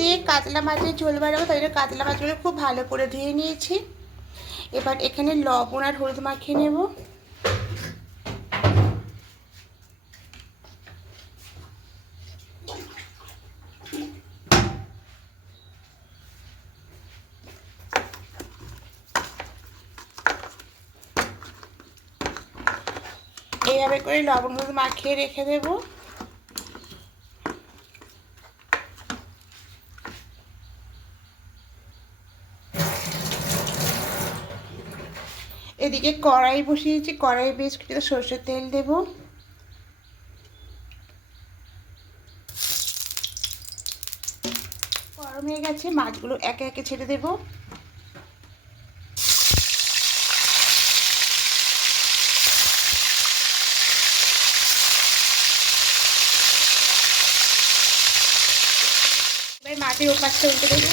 দিয়ে কাতলা মাছের ঝোল বানাবো, তাই জন্য কাতলা মাছগুলো খুব ভালো করে ধুয়ে নিয়েছি। এবার এখানে লবণ আর হলুদ মাখিয়ে নেব। এইভাবে করে লবণ হলুদ মাখিয়ে রেখে দেবো। এদিকে কড়াই বসিয়েছি, কড়াই বেশ কিছুটা সরষের তেল দেব। গরম হয়ে গেছে, মাছগুলো একে একে ছেড়ে দেব। এবার মাছের ওপাশটা উল্টে দেবো।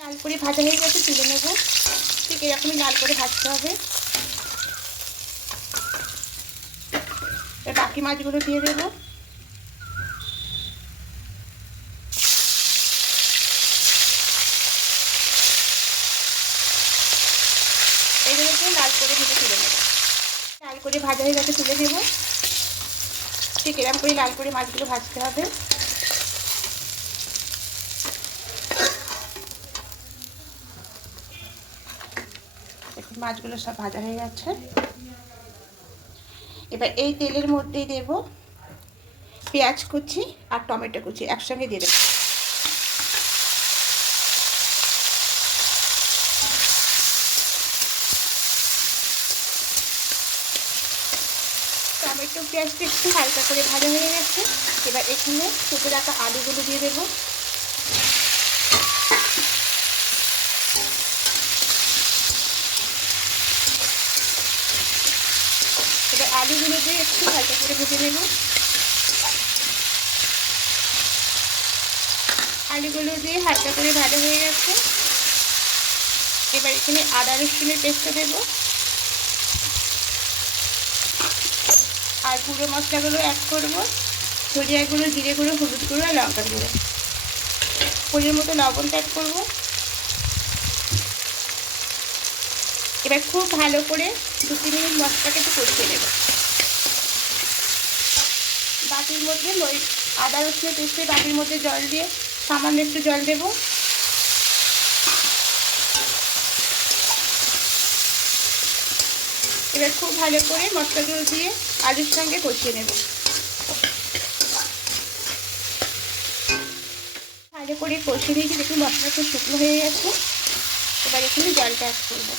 লাল করে ভাজা হয়ে গেছে, তুলে নেব। ঠিক এরকমই লাল করে ভাজতে হবে। বাকি মাছগুলো দিয়ে দেবো। এইগুলোকে লাল করে ভেজে তুলে নেব। লাল করে ভাজা হয়ে গেছে, তুলে নেব। ঠিক এরকম করে লাল করে মাছগুলো ভাজতে হবে। দেখুন মাছগুলো সব ভাজা হয়ে গেছে। এবার এই তেলের মধ্যেই দেব পেঁয়াজ কুচি আর টমেটো কুচি একসঙ্গে দিয়ে দেব। টমেটো পেঁয়াজটা একটু হালকা করে ভাজা হয়ে গেছে। এবার এখানে কেটে রাখা আলুগুলো দিয়ে দেবো। এবার আলুগুলো দিয়ে একটু হালকা করে ভেজে নেব। আলুগুলো দিয়ে হালকা করে ভাজা হয়ে গেছে। এবার এখানে আদা রসুনের পেস্টটা দেবো আর গুঁড়ো মশলাগুলো অ্যাড করবো। ধনিয়া গুঁড়ো, জিরে গুঁড়ো, হলুদ গুঁড়ো আর লঙ্কার গুঁড়ো। পরিমাণ মতো লবণটা অ্যাড করবো। এবার খুব ভালো করে 2-3 মিনিট মশলাটাকে একটু কষিয়ে নেব। বাটির মধ্যে আদা রসুনের পেস্টে বাটির মধ্যে জল দিয়ে সামান্য একটু জল দেব। এবার খুব ভালো করে মশলাগুলো দিয়ে আলুর সঙ্গে কষিয়ে নেব। ভালো করে কষিয়ে নিয়েছি, দেখুন মশলা খুব শুকনো হয়ে গেছে। এবার এখানে জলটা অ্যাড করবো।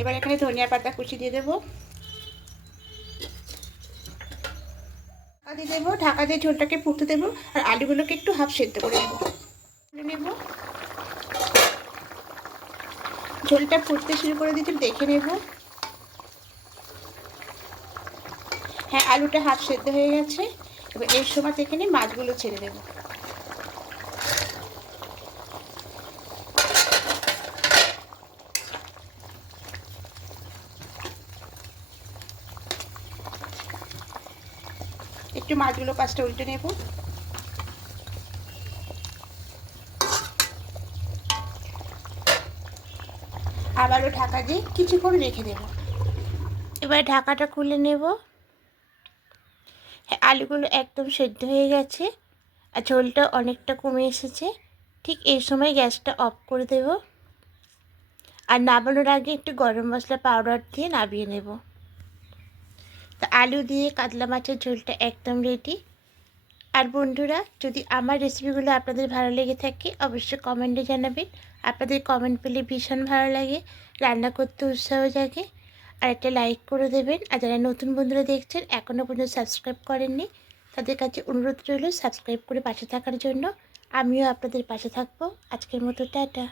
এবার এখানে ধনিয়া পাতা কুচি দিয়ে দেবো। ঢাকা দিয়ে দেবো। ঢাকা দিয়ে ঝোলটাকে ফুটতে দেবো আর আলুগুলোকে একটু হাফ সেদ্ধ করে নেব। ঝোলটা ফুটতে শুরু করে দিয়েছি, দেখে নেব। হ্যাঁ, আলুটা হাফ সেদ্ধ হয়ে গেছে। এবার এই সময় এখানে মাছগুলো ছেড়ে দেব। একটু মাছগুলো পাঁচটা উল্টে নেব। আবারও ঢাকা দিয়ে কিছুক্ষণ রেখে দেব। এবার ঢাকাটা খুলে নেব। হ্যাঁ, আলুগুলো একদম সেদ্ধ হয়ে গেছে আর ঝোলটা অনেকটা কমে এসেছে। ঠিক এই সময় গ্যাসটা অফ করে দেব আর নামানোর আগে একটু গরম মশলা পাউডার দিয়ে নামিয়ে নেব। তা আলু দিয়ে কাতলা মাছের ঝোলটা একদম রেডি। আর বন্ধুরা, যদি আমার রেসিপিগুলো আপনাদের ভালো লেগে থাকে অবশ্যই কমেন্টে জানাবেন। আপনাদের কমেন্ট পেলে ভীষণ ভালো লাগে, রান্না করতে উৎসাহ জাগে। আর একটা লাইক করে দেবেন। আর যারা নতুন বন্ধুরা দেখছেন এখনও পর্যন্ত সাবস্ক্রাইব করেননি তাদের কাছে অনুরোধ রইল সাবস্ক্রাইব করে পাশে থাকার জন্য। আমিও আপনাদের পাশে থাকবো। আজকের মতো টাটা।